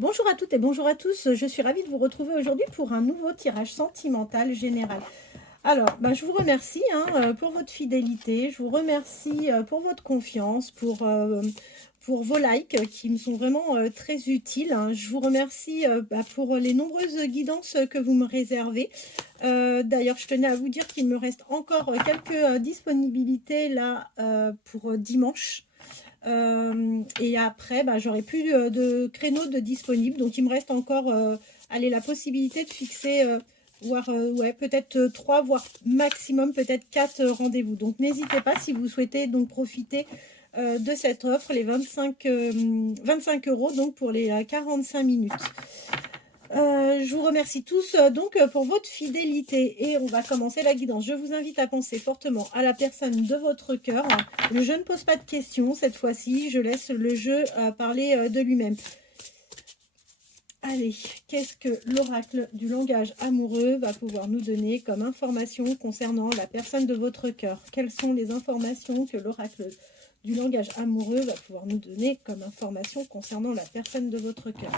Bonjour à toutes et bonjour à tous, je suis ravie de vous retrouver aujourd'hui pour un nouveau tirage sentimental général. Alors, je vous remercie pour votre fidélité, je vous remercie pour votre confiance, pour vos likes qui me sont vraiment très utiles. Je vous remercie pour les nombreuses guidances que vous me réservez. D'ailleurs, je tenais à vous dire qu'il me reste encore quelques disponibilités là pour dimanche. Et après, j'aurai plus de créneaux de disponibles. Donc, il me reste encore la possibilité de fixer, ouais, peut-être 3, voire maximum, peut-être 4 rendez-vous. Donc, n'hésitez pas si vous souhaitez donc profiter de cette offre, les 25 € donc pour les 45 minutes. Je vous remercie tous pour votre fidélité et on va commencer la guidance. Je vous invite à penser fortement à la personne de votre cœur. Le jeu ne pose pas de questions cette fois-ci, je laisse le jeu parler de lui-même. Allez, qu'est-ce que l'oracle du langage amoureux va pouvoir nous donner comme information concernant la personne de votre cœur? Quelles sont les informations que l'oracle du langage amoureux va pouvoir nous donner comme information concernant la personne de votre cœur?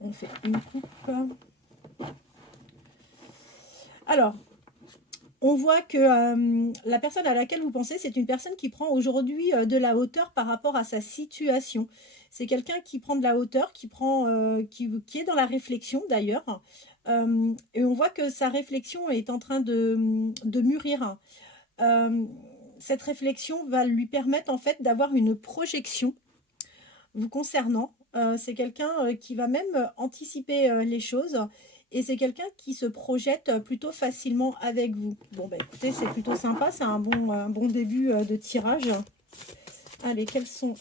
On fait une coupe. Alors, on voit que la personne à laquelle vous pensez, c'est une personne qui prend aujourd'hui de la hauteur par rapport à sa situation. C'est quelqu'un qui prend de la hauteur, qui est dans la réflexion d'ailleurs. Et on voit que sa réflexion est en train de mûrir. Cette réflexion va lui permettre en fait d'avoir une projection vous concernant. C'est quelqu'un qui va même anticiper les choses et c'est quelqu'un qui se projette plutôt facilement avec vous. Bon, écoutez, c'est plutôt sympa, c'est un bon début de tirage. Allez, quelles sont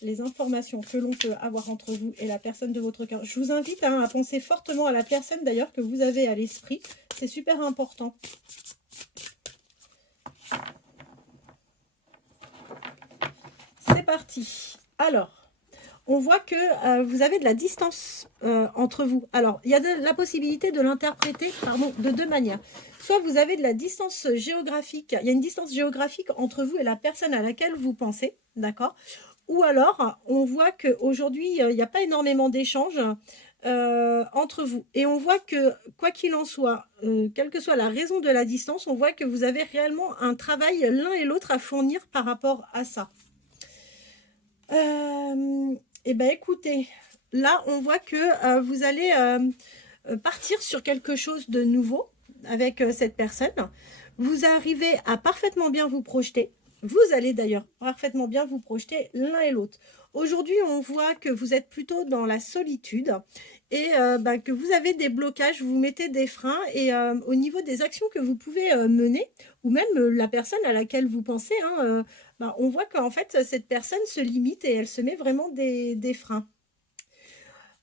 les informations que l'on peut avoir entre vous et la personne de votre cœur? Je vous invite à penser fortement à la personne d'ailleurs que vous avez à l'esprit. C'est super important. C'est parti. Alors, on voit que vous avez de la distance entre vous. Alors, il y a la possibilité de l'interpréter de deux manières. Soit vous avez de la distance géographique, il y a une distance géographique entre vous et la personne à laquelle vous pensez, d'accord? Ou alors, on voit qu'aujourd'hui, il n'y a pas énormément d'échanges entre vous. Et on voit que, quoi qu'il en soit, quelle que soit la raison de la distance, on voit que vous avez réellement un travail l'un et l'autre à fournir par rapport à ça. Eh bien, écoutez, là, on voit que vous allez partir sur quelque chose de nouveau avec cette personne. Vous arrivez à parfaitement bien vous projeter. Vous allez d'ailleurs parfaitement bien vous projeter l'un et l'autre. Aujourd'hui, on voit que vous êtes plutôt dans la solitude et que vous avez des blocages, vous mettez des freins et au niveau des actions que vous pouvez mener, ou même la personne à laquelle vous pensez, on voit qu'en fait, cette personne se limite et elle se met vraiment des freins.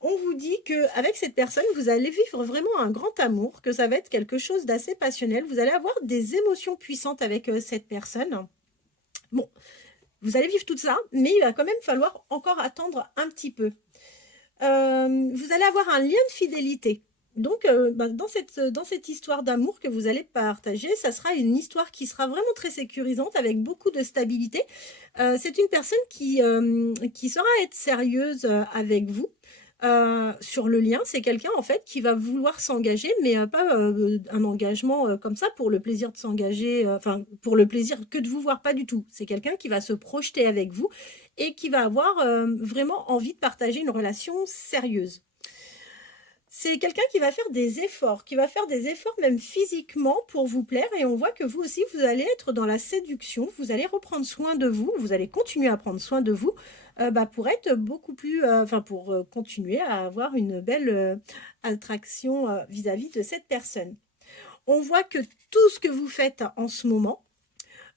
On vous dit qu'avec cette personne, vous allez vivre vraiment un grand amour, que ça va être quelque chose d'assez passionnel. Vous allez avoir des émotions puissantes avec cette personne. Bon, vous allez vivre tout ça, mais il va quand même falloir encore attendre un petit peu. Vous allez avoir un lien de fidélité. Donc, dans cette histoire d'amour que vous allez partager, ça sera une histoire qui sera vraiment très sécurisante, avec beaucoup de stabilité. C'est une personne qui saura être sérieuse avec vous. Sur le lien, c'est quelqu'un en fait qui va vouloir s'engager, mais pas un engagement comme ça pour le plaisir de s'engager, pour le plaisir que de vous voir, pas du tout. C'est quelqu'un qui va se projeter avec vous et qui va avoir vraiment envie de partager une relation sérieuse. C'est quelqu'un qui va faire des efforts, même physiquement pour vous plaire, et on voit que vous aussi, vous allez être dans la séduction, vous allez reprendre soin de vous, vous allez continuer à prendre soin de vous pour être beaucoup plus, pour continuer à avoir une belle attraction vis-à-vis de cette personne. On voit que tout ce que vous faites en ce moment,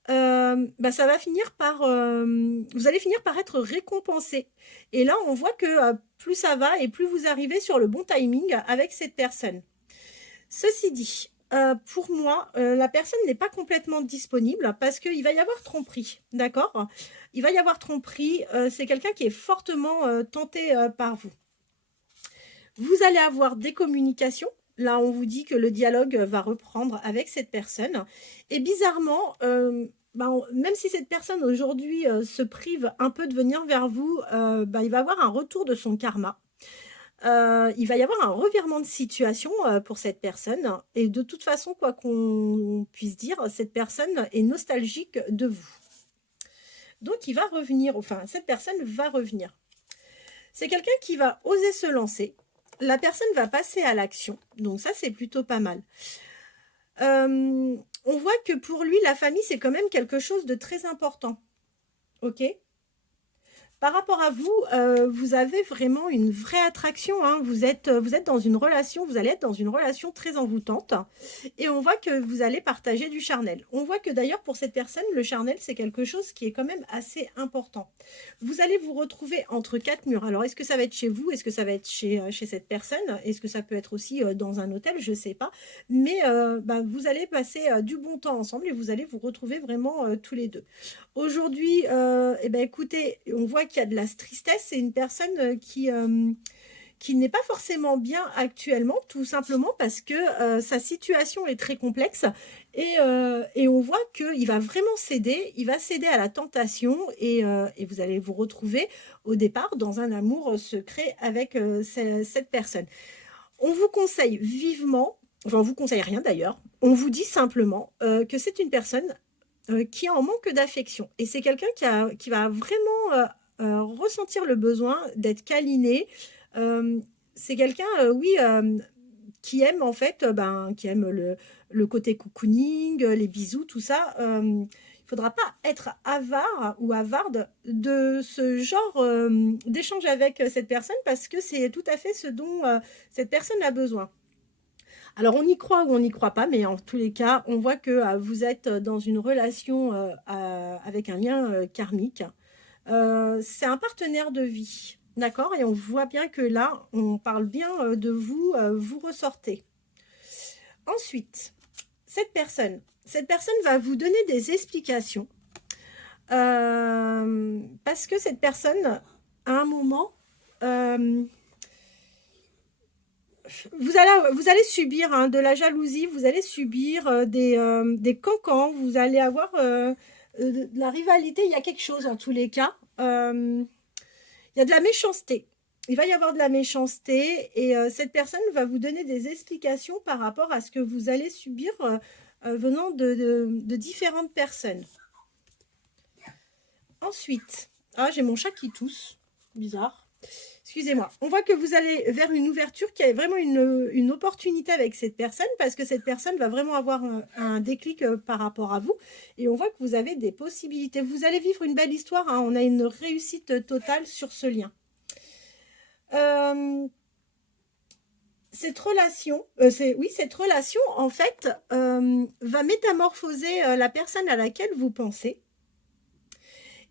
ça va finir par vous allez finir par être récompensé, et là on voit que plus ça va et plus vous arrivez sur le bon timing avec cette personne. Ceci dit, pour moi la personne n'est pas complètement disponible parce qu'il va y avoir tromperie, d'accord? Il va y avoir tromperie, c'est quelqu'un qui est fortement tenté par vous. Vous allez avoir des communications. Là, on vous dit que le dialogue va reprendre avec cette personne. Et bizarrement, même si cette personne aujourd'hui se prive un peu de venir vers vous, il va avoir un retour de son karma. Il va y avoir un revirement de situation pour cette personne. Et de toute façon, quoi qu'on puisse dire, cette personne est nostalgique de vous. Donc, il va revenir, enfin, cette personne va revenir. C'est quelqu'un qui va oser se lancer. La personne va passer à l'action. Donc, ça, c'est plutôt pas mal. On voit que pour lui, la famille, c'est quand même quelque chose de très important. Ok ? Par rapport à vous, vous avez vraiment une vraie attraction. Hein. Vous êtes dans une relation, vous allez être dans une relation très envoûtante. Et on voit que vous allez partager du charnel. On voit que d'ailleurs, pour cette personne, le charnel, c'est quelque chose qui est quand même assez important. Vous allez vous retrouver entre quatre murs. Alors, est-ce que ça va être chez vous? Est-ce que ça va être chez cette personne? Est-ce que ça peut être aussi dans un hôtel? Je ne sais pas. Mais vous allez passer du bon temps ensemble et vous allez vous retrouver vraiment tous les deux. Aujourd'hui, écoutez, on voit qu'il y a de la tristesse. C'est une personne qui n'est pas forcément bien actuellement, tout simplement parce que sa situation est très complexe et on voit qu'il va vraiment céder, il va céder à la tentation et vous allez vous retrouver au départ dans un amour secret avec cette personne. On vous conseille vivement, enfin on vous conseille rien d'ailleurs, on vous dit simplement que c'est une personne qui est en manque d'affection. Et c'est quelqu'un qui va vraiment ressentir le besoin d'être câliné. C'est quelqu'un, oui, qui aime en fait, qui aime le côté cocooning, les bisous, tout ça. Il ne faudra pas être avare ou avarde de ce genre d'échange avec cette personne parce que c'est tout à fait ce dont cette personne a besoin. Alors, on y croit ou on n'y croit pas, mais en tous les cas, on voit que vous êtes dans une relation avec un lien karmique. C'est un partenaire de vie, d'accord? Et on voit bien que là, on parle bien de vous, vous ressortez. Ensuite, cette personne va vous donner des explications parce que cette personne, à un moment... vous allez subir de la jalousie, vous allez subir des cancans, vous allez avoir de la rivalité, il y a quelque chose en tous les cas. Il y a de la méchanceté. Il va y avoir de la méchanceté et cette personne va vous donner des explications par rapport à ce que vous allez subir venant de différentes personnes. Ensuite, j'ai mon chat qui tousse, bizarre. Excusez-moi, on voit que vous allez vers une ouverture, qui a vraiment une opportunité avec cette personne, parce que cette personne va vraiment avoir un déclic par rapport à vous. Et on voit que vous avez des possibilités. Vous allez vivre une belle histoire, hein. On a une réussite totale sur ce lien. Cette relation, en fait, va métamorphoser la personne à laquelle vous pensez.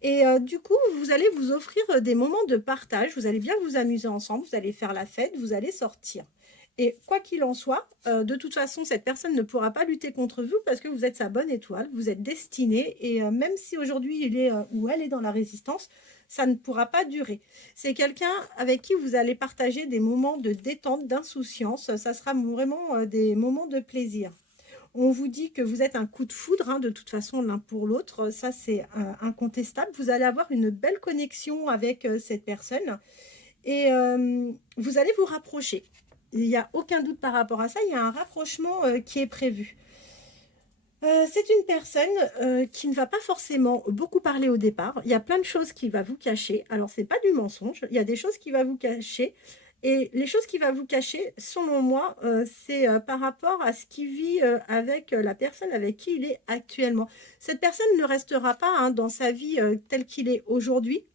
Et du coup, vous allez vous offrir des moments de partage, vous allez bien vous amuser ensemble, vous allez faire la fête, vous allez sortir. Et quoi qu'il en soit, de toute façon, cette personne ne pourra pas lutter contre vous parce que vous êtes sa bonne étoile, vous êtes destiné. Et même si aujourd'hui il est ou elle est dans la résistance, ça ne pourra pas durer. C'est quelqu'un avec qui vous allez partager des moments de détente, d'insouciance. Ça sera vraiment des moments de plaisir. On vous dit que vous êtes un coup de foudre, hein, de toute façon, l'un pour l'autre. Ça, c'est incontestable. Vous allez avoir une belle connexion avec cette personne et vous allez vous rapprocher. Il n'y a aucun doute par rapport à ça. Il y a un rapprochement qui est prévu. C'est une personne qui ne va pas forcément beaucoup parler au départ. Il y a plein de choses qu'il va vous cacher. Alors, ce n'est pas du mensonge. Il y a des choses qu'il va vous cacher. Et les choses qu'il va vous cacher, selon moi, c'est par rapport à ce qu'il vit avec la personne avec qui il est actuellement. Cette personne ne restera pas dans sa vie telle qu'il est aujourd'hui,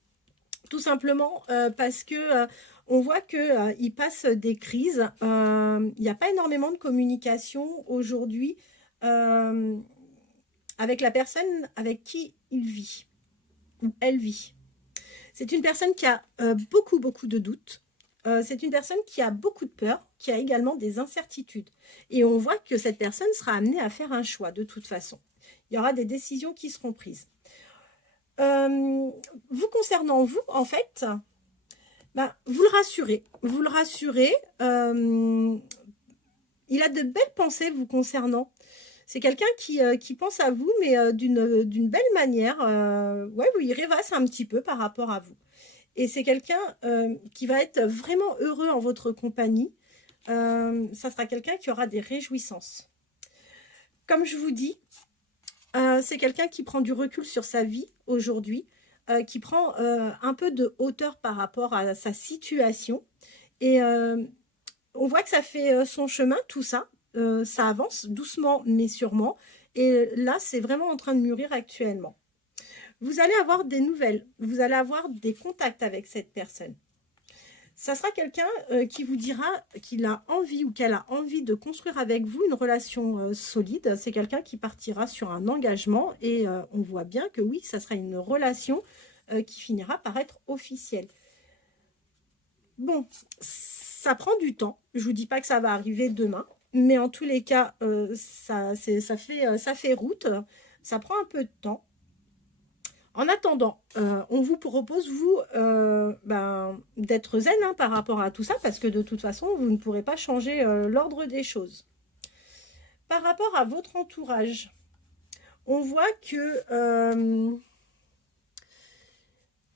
tout simplement parce que on voit qu'il passe des crises. Il n'y a pas énormément de communication aujourd'hui avec la personne avec qui il vit ou elle vit. C'est une personne qui a beaucoup de doutes. C'est une personne qui a beaucoup de peur, qui a également des incertitudes. Et on voit que cette personne sera amenée à faire un choix de toute façon. Il y aura des décisions qui seront prises. Vous concernant vous, en fait, vous le rassurez. Vous le rassurez. Il a de belles pensées vous concernant. C'est quelqu'un qui pense à vous, mais d'une belle manière. Ouais, il rêvasse un petit peu par rapport à vous. Et c'est quelqu'un qui va être vraiment heureux en votre compagnie. Ça sera quelqu'un qui aura des réjouissances. Comme je vous dis, c'est quelqu'un qui prend du recul sur sa vie aujourd'hui, qui prend un peu de hauteur par rapport à sa situation. Et on voit que ça fait son chemin, tout ça. Ça avance doucement mais sûrement. Et là, c'est vraiment en train de mûrir actuellement. Vous allez avoir des nouvelles, vous allez avoir des contacts avec cette personne. Ça sera quelqu'un qui vous dira qu'il a envie ou qu'elle a envie de construire avec vous une relation solide. C'est quelqu'un qui partira sur un engagement et on voit bien que oui, ça sera une relation qui finira par être officielle. Bon, ça prend du temps. Je ne vous dis pas que ça va arriver demain, mais en tous les cas, ça fait route. Ça prend un peu de temps. En attendant, on vous propose, vous, d'être zen par rapport à tout ça, parce que de toute façon, vous ne pourrez pas changer l'ordre des choses. Par rapport à votre entourage, on voit que...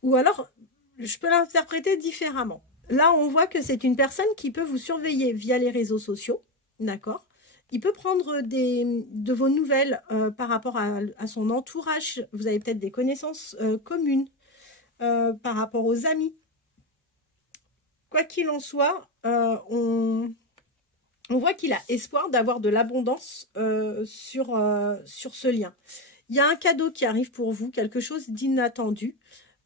ou alors, je peux l'interpréter différemment. Là, on voit que c'est une personne qui peut vous surveiller via les réseaux sociaux, d'accord ? Il peut prendre de vos nouvelles par rapport à son entourage. Vous avez peut-être des connaissances communes par rapport aux amis. Quoi qu'il en soit, on voit qu'il a espoir d'avoir de l'abondance sur ce lien. Il y a un cadeau qui arrive pour vous, quelque chose d'inattendu.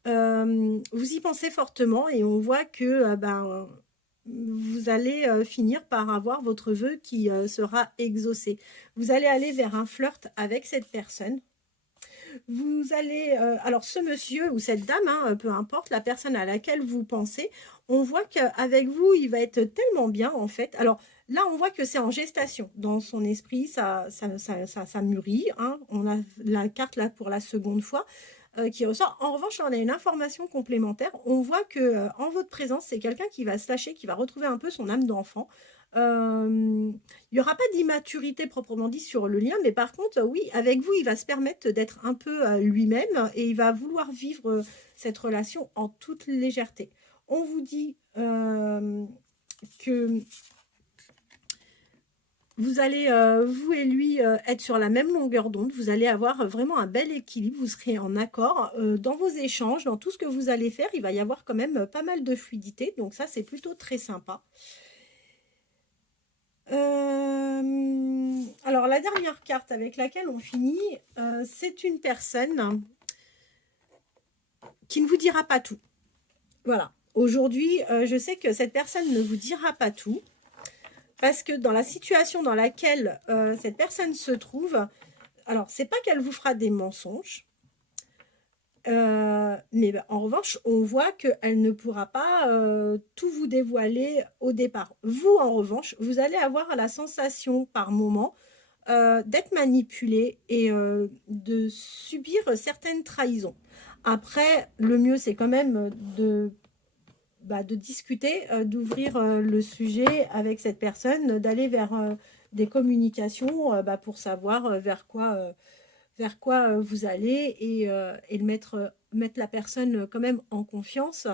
Vous y pensez fortement et on voit que vous allez finir par avoir votre vœu qui sera exaucé. Vous allez aller vers un flirt avec cette personne. Vous allez, alors ce monsieur ou cette dame, peu importe la personne à laquelle vous pensez, on voit qu'avec vous, il va être tellement bien en fait. Alors là, on voit que c'est en gestation. Dans son esprit, ça mûrit. Hein. On a la carte là pour la seconde fois. Qui ressort. En revanche, on a une information complémentaire. On voit que en votre présence, c'est quelqu'un qui va se lâcher, qui va retrouver un peu son âme d'enfant. Il n'y aura pas d'immaturité proprement dit sur le lien, mais par contre, oui, avec vous, il va se permettre d'être un peu lui-même et il va vouloir vivre cette relation en toute légèreté. On vous dit que vous allez, vous et lui, être sur la même longueur d'onde. Vous allez avoir vraiment un bel équilibre. Vous serez en accord dans vos échanges, dans tout ce que vous allez faire. Il va y avoir quand même pas mal de fluidité. Donc ça, c'est plutôt très sympa. Alors, la dernière carte avec laquelle on finit, c'est une personne qui ne vous dira pas tout. Voilà. Aujourd'hui, je sais que cette personne ne vous dira pas tout. Parce que dans la situation dans laquelle cette personne se trouve, alors, c'est pas qu'elle vous fera des mensonges, mais en revanche, on voit qu'elle ne pourra pas tout vous dévoiler au départ. Vous, en revanche, vous allez avoir la sensation par moment d'être manipulé et de subir certaines trahisons. Après, le mieux, c'est quand même de discuter, d'ouvrir le sujet avec cette personne, d'aller vers des communications pour savoir vers quoi vous allez et mettre la personne quand même en confiance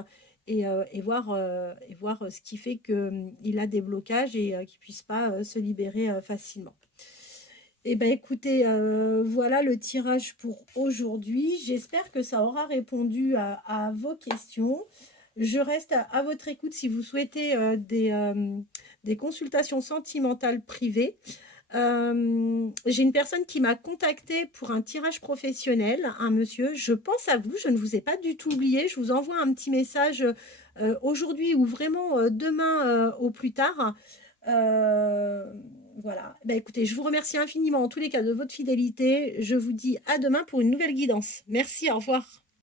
et voir ce qui fait qu'il a des blocages et qu'il ne puisse pas se libérer facilement. Eh bien, écoutez, voilà le tirage pour aujourd'hui. J'espère que ça aura répondu à vos questions. Je reste à votre écoute si vous souhaitez des consultations sentimentales privées. J'ai une personne qui m'a contacté pour un tirage professionnel, un monsieur. Je pense à vous, je ne vous ai pas du tout oublié. Je vous envoie un petit message aujourd'hui ou vraiment demain au plus tard. Voilà. Ben, écoutez, je vous remercie infiniment en tous les cas de votre fidélité. Je vous dis à demain pour une nouvelle guidance. Merci, au revoir.